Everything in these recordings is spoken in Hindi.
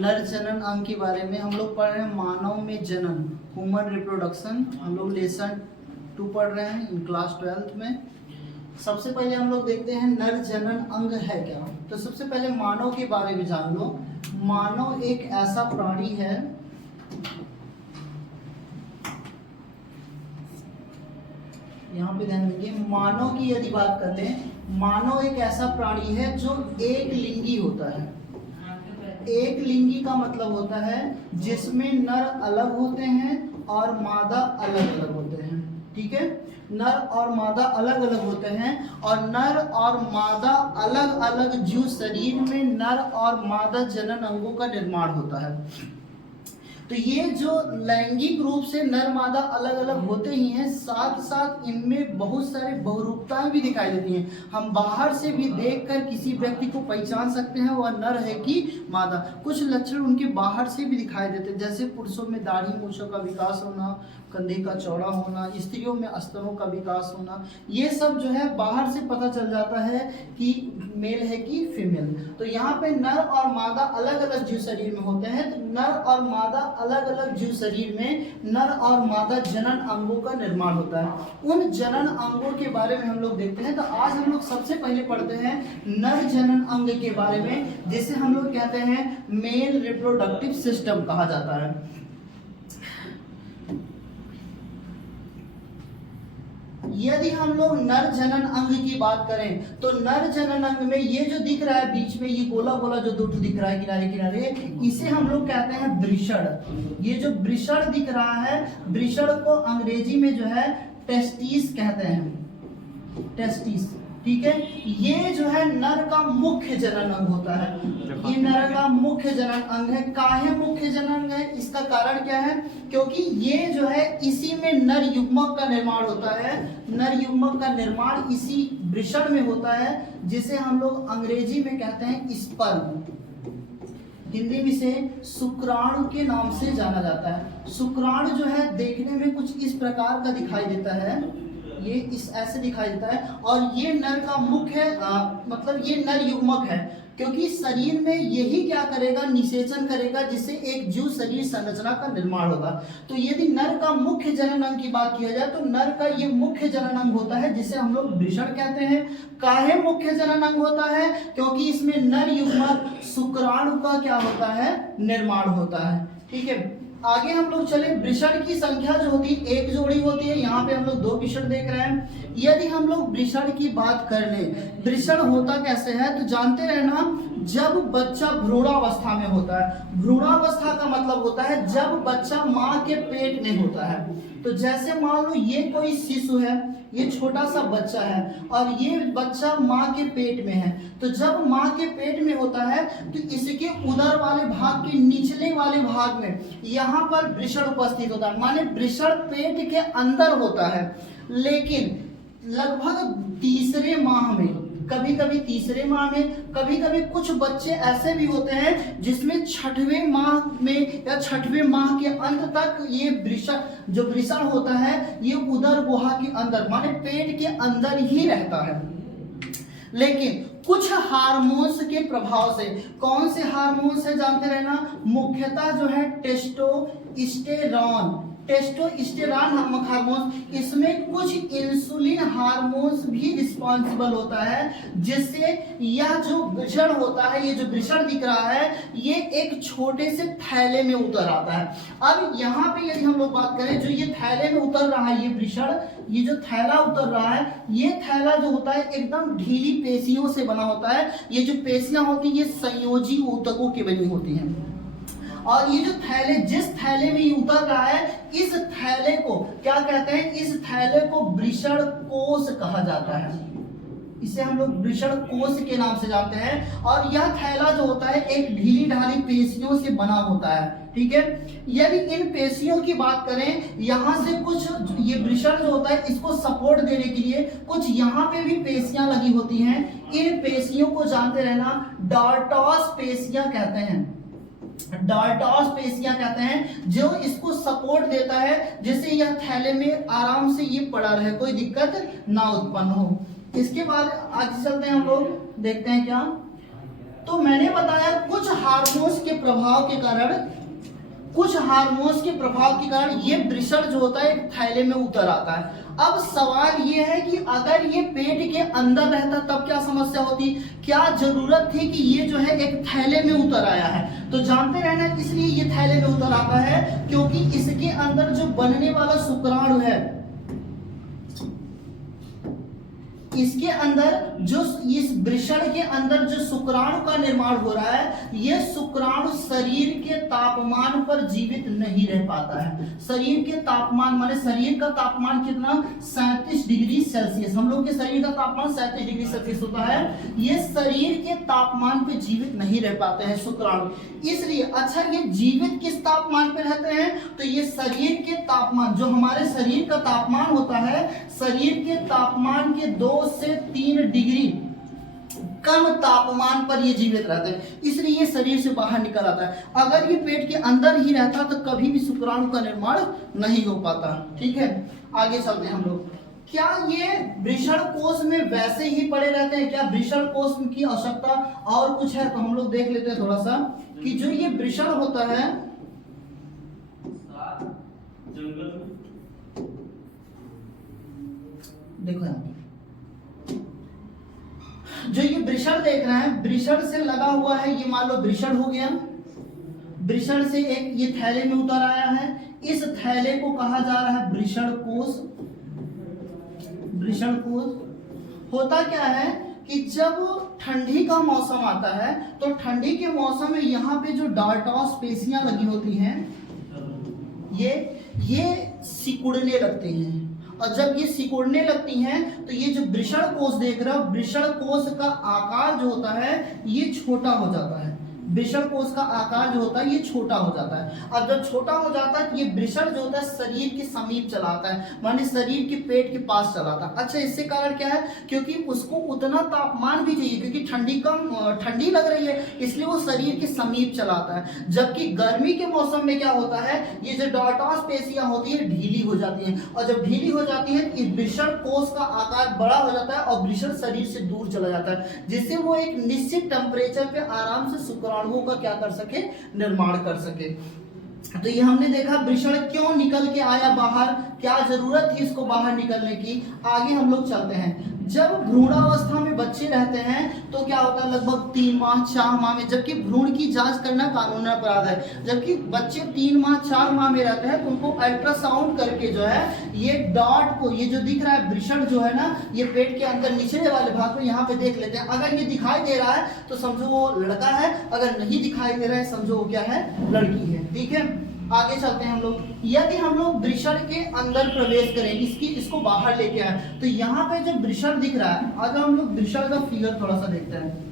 नर जनन अंग के बारे में हम लोग पढ़ रहे हैं। मानव में जनन, ह्यूमन रिप्रोडक्शन, हम लोग लेसन 2 पढ़ रहे हैं इन क्लास 12th में। सबसे पहले हम लोग देखते हैं नर जनन अंग है क्या। तो सबसे पहले मानव के बारे में जान लो। मानव एक ऐसा प्राणी है, यहाँ पे ध्यान देंगे, मानव की यदि बात करते हैं, मानव एक ऐसा प्राणी है जो एक लिंगी होता है। एक लिंगी का मतलब होता है जिसमें नर अलग होते हैं और मादा अलग अलग होते हैं। ठीक है, नर और मादा अलग अलग होते हैं और नर और मादा अलग अलग जीव शरीर में नर और मादा जनन अंगों का निर्माण होता है। तो ये जो लैंगिक रूप से नर मादा अलग अलग होते ही हैं, साथ साथ इनमें बहुत सारे बहुरूपताएं भी दिखाई देती हैं। हम बाहर से भी देखकर किसी व्यक्ति को पहचान सकते हैं वह नर है कि मादा। कुछ लक्षण उनके बाहर से भी दिखाई देते हैं, जैसे पुरुषों में दाढ़ी मूंछों का विकास होना, कंधे का चौड़ा होना, स्त्रियों में स्तनों का विकास होना, ये सब जो है बाहर से पता चल जाता है कि मेल है कि फीमेल। तो यहाँ पे नर और मादा अलग अलग जीव शरीर में होते हैं। तो नर और मादा अलग अलग जीव शरीर में नर और मादा जनन अंगों का निर्माण होता है। उन जनन अंगों के बारे में हम लोग देखते हैं। तो आज हम लोग सबसे पहले पढ़ते हैं नर जनन अंग के बारे में, जिसे हम लोग कहते हैं मेल रिप्रोडक्टिव सिस्टम कहा जाता है। यदि हम लोग नर जनन अंग की बात करें तो नर जनन अंग में ये जो दिख रहा है बीच में, ये गोला गोला जो दो दिख रहा है किनारे किनारे, इसे हम लोग कहते हैं वृषण। ये जो वृषण दिख रहा है, वृषण को अंग्रेजी में जो है टेस्टिस कहते हैं, टेस्टिस। ठीक है, ये जो है नर का मुख्य जनन अंग होता है। ये नर का मुख्य जनन अंग है। काहे मुख्य जनन अंग है, इसका कारण क्या है? क्योंकि ये जो है इसी में नर युग्मक का निर्माण होता है। नर युग्मक का निर्माण इसी वृषण में होता है, जिसे हम लोग अंग्रेजी में कहते हैं स्पर्म, हिंदी में से शुक्राणु के नाम से जाना जाता है। शुक्राणु जो है देखने में कुछ इस प्रकार का दिखाई देता है, ये इस ऐसे दिखाई देता है। और ये नर का मुख्य मतलब ये नर युग्मक है, क्योंकि शरीर में यही क्या करेगा, निषेचन करेगा, जिससे एक जीव शरीर संरचना का निर्माण होगा। तो यदि नर का मुख्य जनन अंग की बात किया जाए तो नर का ये मुख्य जनन अंग होता है, जिसे हम लोग वृषण कहते हैं। काहे मुख्य जनन अंग होता है? क्योंकि इसमें नर युग्मक शुक्राणु का क्या होता है, निर्माण होता है। ठीक है, आगे हम लोग चले। वृषण की संख्या जो होती है एक जोड़ी होती है। यहाँ पे हम लोग 2 वृषण देख रहे हैं। यदि हम लोग वृषण की बात कर लें, वृषण होता कैसे है तो जानते रहना, जब बच्चा भ्रूणावस्था में होता है। भ्रूणावस्था का मतलब होता है जब बच्चा माँ के पेट में होता है। तो जैसे मान लो ये कोई शिशु है, ये छोटा सा बच्चा है और ये बच्चा माँ के पेट में है। तो जब माँ के पेट में होता है तो इसके उदर वाले भाग के निचले वाले भाग में यहाँ पर वृषण उपस्थित होता है, माने वृषण पेट के अंदर होता है। लेकिन लगभग तीसरे माह में, कभी कभी तीसरे माह में, कभी कभी कुछ बच्चे ऐसे भी होते हैं जिसमें छठवें माह में या छठवें माह के अंत तक ये वृषण जो वृषण होता है ये उदर गुहा के अंदर माने पेट के अंदर ही रहता है। लेकिन कुछ हार्मोन्स के प्रभाव से, कौन से हार्मोन्स है जानते रहना, मुख्यतः जो है टेस्टोस्टेरोन नामक हार्मोन, इसमें कुछ इंसुलिन हार्मोन्स भी रिस्पॉन्सिबल होता है, जिससे यह जो वृषण होता है, ये जो वृषण दिख रहा है, ये एक छोटे से थैले में उतर आता है। अब यहाँ पे यदि हम लोग बात करें, जो ये थैले में उतर रहा है ये वृषण, ये जो थैला उतर रहा है, ये थैला जो होता है एकदम ढीली पेशियों से बना होता है। ये जो पेशियां होती है ये संयोजी ऊतकों की बनी होती हैं। और ये जो थैले, जिस थैले में ये उतर रहा है, इस थैले को क्या कहते हैं, इस थैले को वृषण कोश कहा जाता है। इसे हम लोग वृषण कोश के नाम से जानते हैं। और यह थैला जो होता है एक ढीली ढाली पेशियों से बना होता है। ठीक है, यदि इन पेशियों की बात करें, यहाँ से कुछ ये वृषण जो होता है इसको सपोर्ट देने के लिए कुछ यहाँ पे भी पेशियां लगी होती हैं। इन पेशियों को जानते रहना डार्टोस पेशियां कहते हैं। डार्टोस पेशियां कहते हैं, जो इसको सपोर्ट देता है, जिससे यह थैले में आराम से ये पड़ा रहे, कोई दिक्कत ना उत्पन्न हो। इसके बाद आगे चलते हैं, हम लोग देखते हैं क्या। तो मैंने बताया कुछ हार्मोन्स के प्रभाव के कारण ये वृषण जो होता है एक थैले में उतर आता है। अब सवाल ये है कि अगर ये पेट के अंदर रहता तब क्या समस्या होती, क्या जरूरत थी कि ये जो है एक थैले में उतर आया है। तो जानते रहना इसलिए ये थैले में उतर आता है क्योंकि इसके अंदर जो बनने वाला शुक्राणु है, इसके अंदर जो इस वृषण के अंदर जो शुक्राणु का निर्माण हो रहा है, यह शुक्राणु शरीर के तापमान पर जीवित नहीं रह पाता है। शरीर के तापमान माने शरीर का तापमान कितना, 37 डिग्री सेल्सियस। हम लोग के शरीर का तापमान 37 डिग्री सेल्सियस होता है। ये शरीर के तापमान पे जीवित नहीं रह पाते हैं शुक्राणु, इसलिए अच्छा ये जीवित किस तापमान पे रहते हैं, तो ये शरीर के तापमान, जो हमारे शरीर का तापमान होता है, शरीर के तापमान के 2 से 3 डिग्री कम तापमान पर ये जीवित रहते हैं, इसलिए ये शरीर से बाहर निकल आता है। अगर ये पेट के अंदर ही रहता तो कभी भी शुक्राणु का निर्माण नहीं हो पाता। ठीक है, आगे चलते हैं हम लोग। क्या ये वृषण कोश में वैसे ही पड़े रहते हैं, क्या वृषण कोश की आवश्यकता और कुछ है, तो हम लोग देख लेते हैं थोड़ा सा कि जो ये वृषण होता है, देखो यहाँ जो ये वृषण देख रहे हैं, वृषण से लगा हुआ है, ये मान लो वृषण हो गया, वृषण से एक ये थैले में उतर आया है, इस थैले को कहा जा रहा है वृषण कोश। वृषण कोश होता क्या है कि जब ठंडी का मौसम आता है तो ठंडी के मौसम में यहाँ पे जो डार्टॉस पेशियां लगी होती हैं, ये सिकुड़ने लगते हैं, और जब ये सिकुड़ने लगती हैं तो ये जो वृषण कोश देख रहे हो, वृषण कोश का आकार जो होता है ये छोटा हो जाता है। वृषण कोश का आकार जो होता है ये छोटा हो जाता है। अब जब छोटा हो जाता है तो ये वृषण जो होता है शरीर के समीप चलाता है, माने शरीर के पेट के पास चलाता है। अच्छा, इससे कारण क्या है, क्योंकि उसको उतना तापमान भी चाहिए, क्योंकि ठंडी लग रही है, इसलिए वो शरीर के समीप चलाता है। जबकि गर्मी के मौसम में क्या होता है, ये जो डार्टॉस पेशियां होती है ढीली हो जाती हैं, और जब ढीली हो जाती है तो वृषण कोश का आकार बड़ा हो जाता है और वृषण शरीर से दूर चला जाता है, जिससे वो एक निश्चित टेम्परेचर पे आराम से शुक्राणुओं का क्या कर सके, निर्माण कर सके। तो ये हमने देखा वृषण क्यों निकल के आया बाहर, क्या जरूरत थी इसको बाहर निकलने की। आगे हम लोग चलते हैं। जब भ्रूणावस्था में बच्चे रहते हैं तो क्या होता है, लगभग 3 माह 4 माह में, जबकि भ्रूण की जांच करना कानूनी अपराध है, जबकि बच्चे 3 माह 4 माह में रहते हैं तो उनको अल्ट्रासाउंड करके जो है ये डॉट को, ये जो दिख रहा है वृषण जो है ना, ये पेट के अंदर निचले वाले भाग में यहाँ पे देख लेते हैं। अगर ये दिखाई दे रहा है तो समझो वो लड़का है, अगर नहीं दिखाई दे रहा है समझो वो क्या है, लड़की है। ठीक है, आगे चलते हैं हम लोग। यदि हम लोग वृषण के अंदर प्रवेश करें, इसको बाहर लेके आए, तो यहाँ पे जो वृषण दिख रहा है, अगर हम लोग वृषण का फिगर थोड़ा सा देखते हैं,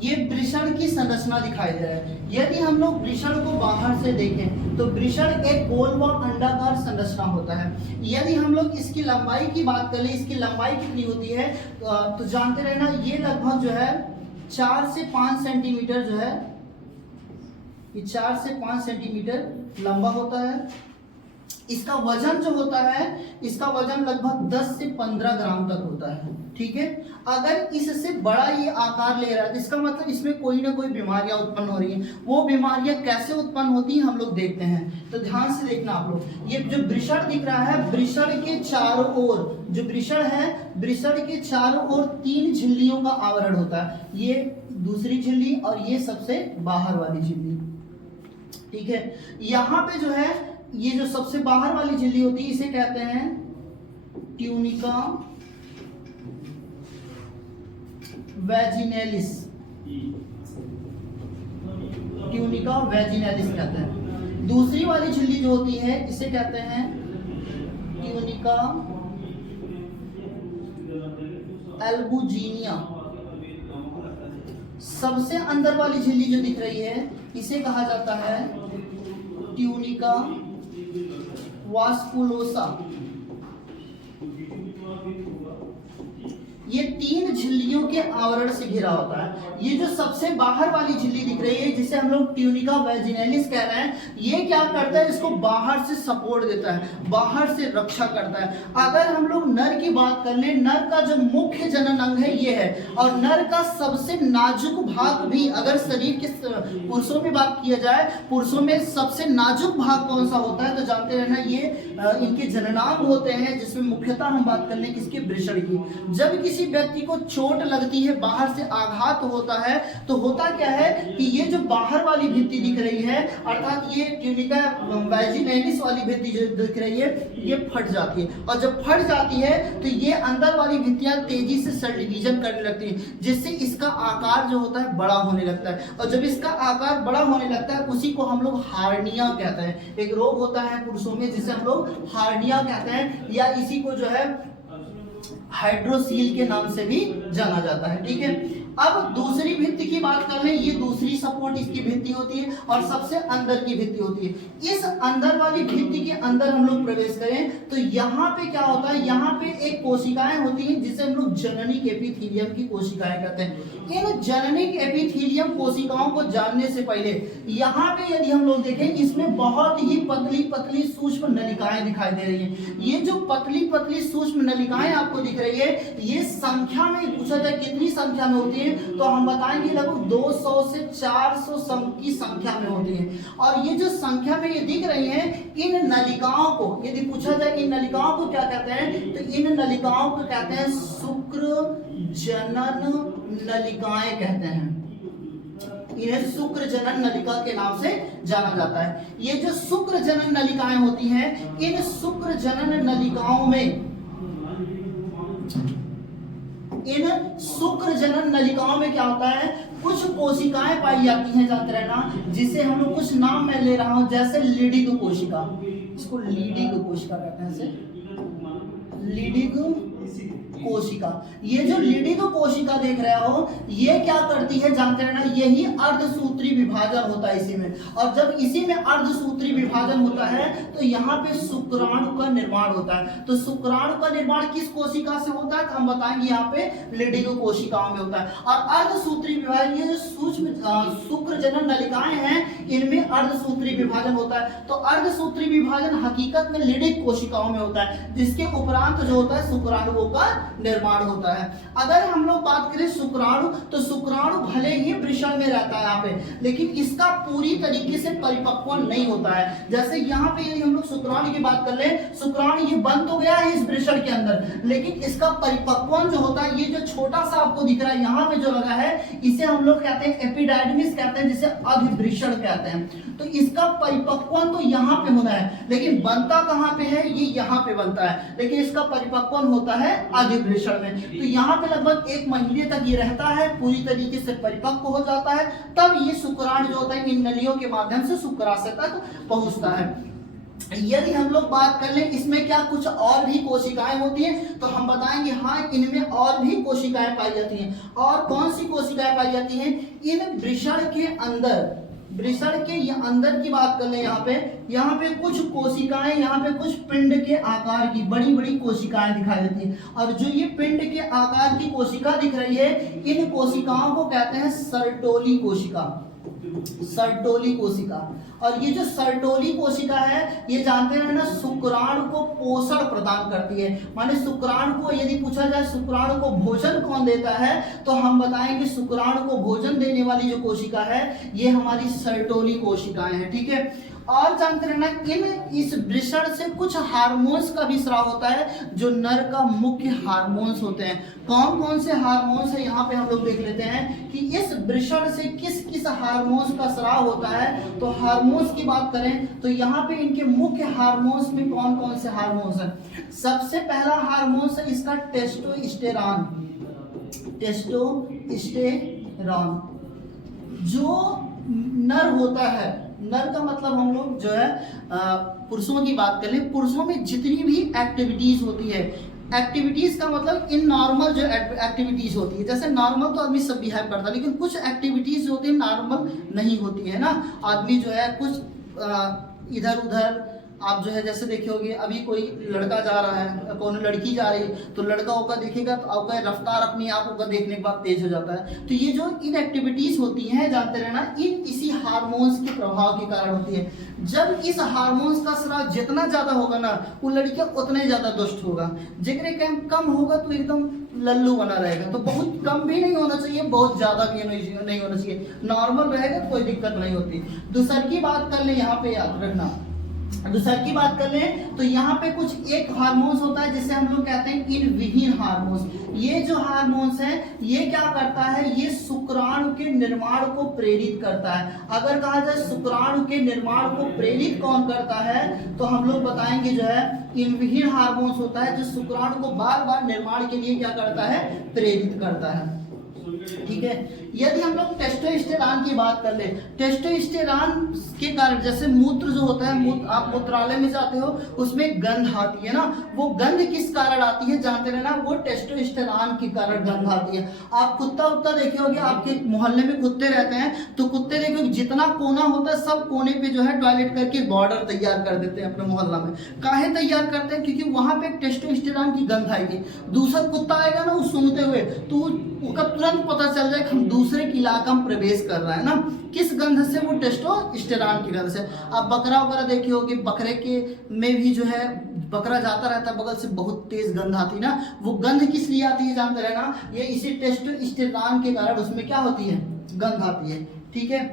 ये वृषण की संरचना दिखाई दे रहा है। यदि हम लोग वृषण को बाहर से देखें तो वृषण एक गोल व अंडाकार संरचना होता है। यदि हम लोग इसकी लंबाई की बात करें, इसकी लंबाई कितनी होती है तो जानते रहना, ये लगभग जो है 4 से 5 सेंटीमीटर जो है, ये 4 से 5 सेंटीमीटर लंबा होता है। इसका वजन जो होता है, इसका वजन लगभग 10 से 15 ग्राम तक होता है। ठीक है, अगर इससे बड़ा ये आकार ले रहा है तो इसका मतलब इसमें कोई ना कोई बीमारियां उत्पन्न हो रही हैं। वो बीमारियां कैसे उत्पन्न होती हैं हम लोग देखते हैं, तो ध्यान से देखना आप लोग। ये जो वृषण दिख रहा है, वृषण के चारों ओर जो वृषण है, वृषण के चारों ओर 3 झिल्लियों का आवरण होता है। ये दूसरी झिल्ली और ये सबसे बाहर वाली झिल्ली। ठीक है, यहाँ पे जो है ये जो सबसे बाहर वाली झिल्ली होती है इसे कहते हैं ट्यूनिका वैजिनैलिस। ट्यूनिका वेजिनैलिस कहते हैं। दूसरी वाली झिल्ली जो होती है इसे कहते हैं ट्यूनिका एल्बुजिनिया। सबसे अंदर वाली झिल्ली जो दिख रही है इसे कहा जाता है ट्यूनिका वास्कुलोसा। ये 3 झिल्लियों के आवरण से घिरा होता है। ये जो सबसे बाहर वाली झिल्ली दिख रही है जिसे हम लोग ट्यूनिका वेजिनैलिस कह रहे हैं, ये क्या करता है, इसको बाहर से सपोर्ट देता है, बाहर से रक्षा करता है। अगर हम लोग नर की बात कर लें, नर का जो मुख्य जनन अंग है ये है, और नर का सबसे नाजुक भाग भी, अगर शरीर के पुरुषों में बात किया जाए, पुरुषों में सबसे नाजुक भाग कौन सा होता है तो जानते रहना, ये इनके जननांग होते हैं, जिसमें मुख्यतः हम बात कर लें किसके, वृषण की। जब किसी व्यक्ति को चोट लगती है, बाहर से आघात होता है, तो होता क्या है कि ये जो बाहर वाली भित्ति दिख रही है, अर्थात ये ट्यूनिका वेजिनैलिस वाली भित्ति जो दिख रही है, ये फट जाती है। और जब फट जाती है तो ये अंदर वाली भित्तियां तेजी से सेल डिवीजन करने लगती है, जिससे इसका आकार जो होता है बड़ा होने लगता है। और जब इसका आकार बड़ा होने लगता है उसी को हम लोग हार्निया कहते हैं। एक रोग होता है पुरुषों में जिसे हम लोग हार्निया कहते हैं, या इसी को जो है हाइड्रोसील के नाम से भी जाना जाता है। ठीक है, अब दूसरी भित्ति की बात कर लें, ये दूसरी सपोर्ट इसकी भित्ति होती है और सबसे अंदर की भित्ति होती है। इस अंदर वाली भित्ति के अंदर हम लोग प्रवेश करें तो यहाँ पे क्या होता है, यहाँ पे एक कोशिकाएं होती हैं जिसे हम लोग जननिक एपिथेलियम की कोशिकाएं कहते हैं। इन जननिक एपिथेलियम कोशिकाओं को जानने से पहले यहाँ पे यदि हम लोग देखें, इसमें बहुत ही पतली पतली सूक्ष्म नलिकाएं दिखाई दे रही हैं। ये जो पतली पतली सूक्ष्म नलिकाएं आपको दिख रही है, ये संख्या में पूछा जाए कितनी संख्या में होती है तो हम बताएंगे लगभग 200 से 400 की संख्या में होती है। और ये जो संख्या में ये दिख रही हैं, इन नलिकाओं को यदि पूछा जाए इन नलिकाओं को क्या कहते हैं तो इन नलिकाओं को कहते हैं शुक्र जनन नलिकाएं कहते हैं। इन्हें शुक्र जनन नलिका के नाम से जाना जाता है। ये जो शुक्र जनन नलिकाएं होती हैं, इन शुक्र जनन नलिकाओं में, इन शुक्र जनन नलिकाओं में क्या होता है, कुछ कोशिकाएं पाई जाती हैं, जानते रहना, जिसे हम लोग कुछ नाम मैं ले रहा हूं, जैसे लीडिंग कोशिका, इसको लीडिंग कोशिका कहते हैं, इसे लीडिंग कोशिका। ये जो लीडिंग कोशिका देख रहे हो, ये क्या करती है जानते रहना, यही अर्धसूत्री विभाजन होता है इसी में। और जब इसी में अर्धसूत्री विभाजन होता है तो यहाँ पे शुक्राणु का निर्माण होता है। तो शुक्राणु का निर्माण किस कोशिका से होता है तो हम बताएंगे यहाँ पे लीडिंग कोशिकाओं में होता है। और अर्धसूत्री विभाजन, ये जो सूक्ष्म शुक्र जनन नलिकाएं हैं, इनमें अर्धसूत्री विभाजन होता है। तो अर्धसूत्री विभाजन हकीकत में लीडिंग कोशिकाओं में होता है, जिसके उपरांत जो होता है शुक्राणुओं का निर्माण होता है। अगर हम लोग बात करें शुक्राणु, तो शुक्राणु भले ही वृषण में रहता है यहाँ पे, लेकिन इसका पूरी तरीके से परिपक्व नहीं होता है। जैसे यहाँ पे यदि हम लोग शुक्राणु की बात कर ले, शुक्राणु ये बन तो गया है इस वृषण के अंदर, लेकिन इसका परिपक्वन जो होता है, ये जो छोटा सा आपको दिख रहा है यहाँ पे जो लगा है, इसे हम लोग कहते हैं एपिडाइडमिस कहते हैं, जिसे अधिवृषण कहते हैं। तो इसका परिपक्वन तो यहाँ पे होना है, लेकिन बनता कहाँ पे है, ये यहाँ पे बनता है, लेकिन इसका परिपक्वन होता है अधिवृषण में। तो यहाँ पे लगभग 1 महीने तक ये रहता है, पूरी तरीके से परिपक्व हो जाता है, तब ये शुक्राणु जो होता है इन नलियों के माध्यम से शुक्राशय तक पहुंचता है। यदि हम लोग बात कर लें इसमें क्या कुछ और भी कोशिकाएं होती हैं तो हम बताएंगे हाँ, इनमें और भी कोशिकाएं पाई जाती हैं। और कौन सी कोशिकाएं पाई जाती हैं, इन वृषण के अंदर, वृषण के ये अंदर की बात कर ले, यहाँ पे कुछ कोशिकाएं, यहाँ पे कुछ पिंड के आकार की बड़ी बड़ी कोशिकाएं दिखाई देती हैं। और जो ये पिंड के आकार की कोशिका दिख रही है, इन कोशिकाओं को कहते हैं सर्टोली कोशिका, सर्टोली कोशिका। और ये जो सर्टोली कोशिका है, ये जानते हैं ना, शुक्राणु को पोषण प्रदान करती है। माने शुक्राणु को यदि पूछा जाए शुक्राणु को भोजन कौन देता है, तो हम बताएंगे शुक्राणु को भोजन देने वाली जो कोशिका है, ये हमारी सर्टोली कोशिकाएं हैं। ठीक है, और जानते रहना, इस वृषण से कुछ हार्मोन्स का भी स्राव होता है, जो नर का मुख्य हार्मोन्स होते हैं। कौन कौन से हार्मोन्स है यहाँ पे हम लोग देख लेते हैं कि इस वृषण से किस किस हार्मोन्स का स्राव होता है। तो हार्मोन्स की बात करें तो यहाँ पे इनके मुख्य हार्मोन्स में कौन कौन से हार्मोन्स हैं। सबसे पहला हार्मोन्स है इसका टेस्टोस्टेरोन, टेस्टोस्टेरोन, जो नर होता है, नर का मतलब हम लोग जो है पुरुषों की बात कर लें, पुरुषों में जितनी भी एक्टिविटीज होती है, एक्टिविटीज का मतलब इन नॉर्मल जो एक्टिविटीज होती है, जैसे नॉर्मल तो आदमी सब बिहेव करता है, लेकिन कुछ एक्टिविटीज होती है नॉर्मल नहीं होती है ना। आदमी जो है कुछ इधर उधर आप जो है जैसे देखे होगे, अभी कोई लड़का जा रहा है, कौन लड़की जा रही है, तो लड़का होगा देखेगा तो आपका रफ्तार अपनी आप होगा देखने के बाद तेज हो जाता है। तो ये जो इन एक्टिविटीज होती हैं जानते रहना, इन इसी हार्मोन्स के प्रभाव के कारण होती है। जब इस हार्मोन्स का स्राव जितना ज्यादा होगा ना, वो लड़कियां उतने ज्यादा दुष्ट होगा, जितने कम होगा तो एकदम लल्लू बना रहेगा। तो बहुत कम भी नहीं होना चाहिए, बहुत ज्यादा भी नहीं होना चाहिए, नॉर्मल रहेगा तो कोई दिक्कत नहीं होती। दूसर की बात कर ले, यहाँ पे याद रखना, दूसर की बात कर लें तो यहाँ पे कुछ एक हार्मोन्स होता है जिसे हम लोग कहते हैं इनविहिन हार्मोन्स। ये जो हार्मोन्स है ये क्या करता है, ये शुक्राणु के निर्माण को प्रेरित करता है। अगर कहा जाए शुक्राणु के निर्माण को प्रेरित कौन करता है, तो हम लोग बताएंगे जो है इनविहिन हार्मोन्स होता है, जो शुक्राणु को बार बार निर्माण के लिए क्या करता है, प्रेरित करता है। ठीक है, यदि हम लोग टेस्टोस्टेरोन की बात कर ले, टेस्टोस्टेरोन के कारण जैसे मूत्र जो होता है, आप मूत्रालय में जाते हो उसमें गंध आती है ना, वो गंध किस कारण आती है जानते रहना, वो टेस्टोस्टेरोन के कारण गंध आती है। आप कुत्ता उत्ता देखे होगे, आपके मोहल्ले में कुत्ते रहते हैं तो कुत्ते देखो जितना कोना होता है सब कोने पे जो है टॉयलेट करके बॉर्डर तैयार कर देते हैं अपने मोहल्ला में। काहे तैयार करते हैं, क्योंकि वहां पे टेस्टोस्टेरोन की गंध आएगी, दूसरा कुत्ता आएगा ना उस सूंघते हुए तो उसका तुरंत पता चल जाए कि हम दूसरे के इलाका में प्रवेश कर रहा है ना, किस गंध से, वो टेस्टोस्टेरोन की गंध से। आप बकरा वगैरह देखे होगे, बकरे के में भी जो है बकरा जाता रहता है बगल से, बहुत तेज गंध आती ना, वो गंध किस लिए आती है जानते रहना, ये इसी टेस्टोस्टेरोन के कारण उसमें क्या होती है, गंध आती है। ठीक है,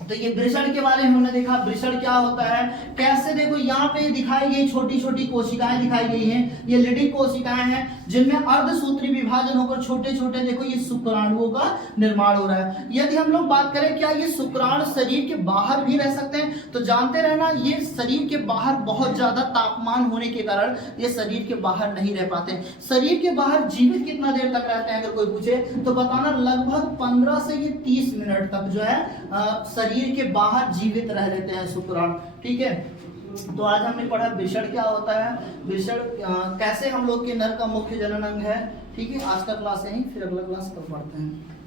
तो ये वृषण के बारे में हमने देखा, वृषण क्या होता है, कैसे देखो यहाँ पे दिखाई गई छोटी छोटी कोशिकाएं दिखाई गई हैं, ये लिडिक कोशिकाएं हैं जिनमें अर्धसूत्री विभाजन होकर छोटे छोटे देखो ये शुक्राणुओं का निर्माण हो रहा है। यदि हम लोग बात करें क्या ये शुक्राणु शरीर के बाहर भी रह सकते हैं, तो जानते रहना ये शरीर के बाहर बहुत ज्यादा तापमान होने के कारण ये शरीर के बाहर नहीं रह पाते। शरीर के बाहर जीवित कितना देर तक रहते हैं अगर कोई पूछे तो बताना, लगभग 15 से ये 30 मिनट तक जो है शरीर के बाहर जीवित रह लेते हैं शुक्राणु। ठीक है, तो आज हमने पढ़ा वृषण क्या होता है, वृषण कैसे हम लोग के नर का मुख्य जनन अंग है। ठीक है, आज का क्लास यहीं, फिर अगला क्लास कब पढ़ते हैं।